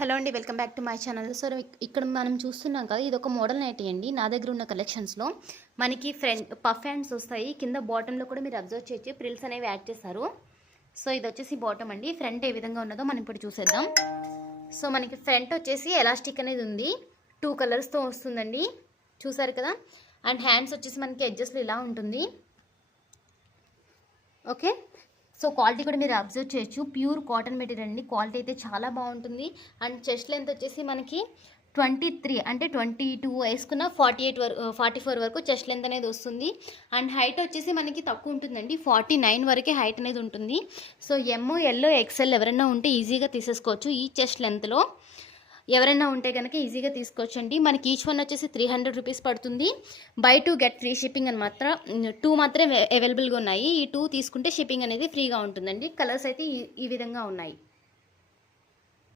Hello అండి, welcome back to my channel. So ఇక్కడ మనం చూస్తున్నాం కదా, ఇది ఒక మోడల్ నైటీ అండి. నా దగ్గర ఉన్న కలెక్షన్స్లో మనకి ఫ్రంట్ పఫ్ హ్యాండ్స్ వస్తాయి. కింద బాటంలో కూడా మీరు అబ్జర్వ్ చేయొచ్చు, ప్రిల్స్ అనేవి యాడ్ చేస్తారు. సో ఇది వచ్చేసి బాటమ్ అండి. ఫ్రంట్ ఏ విధంగా ఉన్నదో మనం ఇప్పుడు చూసేద్దాం. సో మనకి ఫ్రంట్ వచ్చేసి ఎలాస్టిక్ అనేది ఉంది, 2 కలర్స్తో వస్తుందండి. చూసారు కదా. అండ్ హ్యాండ్స్ వచ్చేసి మనకి ఎడ్జెస్లో ఇలా ఉంటుంది. ఓకే, సో క్వాలిటీ కూడా మీరు అబ్జర్వ్ చేయొచ్చు, ప్యూర్ కాటన్ మెటీరియల్ అండి. క్వాలిటీ అయితే చాలా బాగుంటుంది. అండ్ చెస్ట్ లెంత్ వచ్చేసి మనకి 23 అంటే 22 వేసుకున్న 44 వరకు చెస్ట్ లెంత్ అనేది వస్తుంది. అండ్ హైట్ వచ్చేసి మనకి తక్కువ ఉంటుందండి, 49 వరకే హైట్ అనేది ఉంటుంది. సో ఎమ్, ఎల్, ఎక్స్ఎల్ ఎవరైనా ఉంటే ఈజీగా తీసేసుకోవచ్చు. ఈ చెస్ట్ లెంత్లో ఎవరైనా ఉంటే కనుక ఈజీగా తీసుకోవచ్చండి. మనకి ఈచ్ వన్ వచ్చేసి 300 రూపీస్ పడుతుంది. బై 2 గెట్ ఫ్రీ షిప్పింగ్ అని మాత్రం 2 మాత్రమే అవైలబుల్గా ఉన్నాయి. ఈ 2 తీసుకుంటే షిప్పింగ్ అనేది ఫ్రీగా ఉంటుందండి. కలర్స్ అయితే ఈ విధంగా ఉన్నాయి.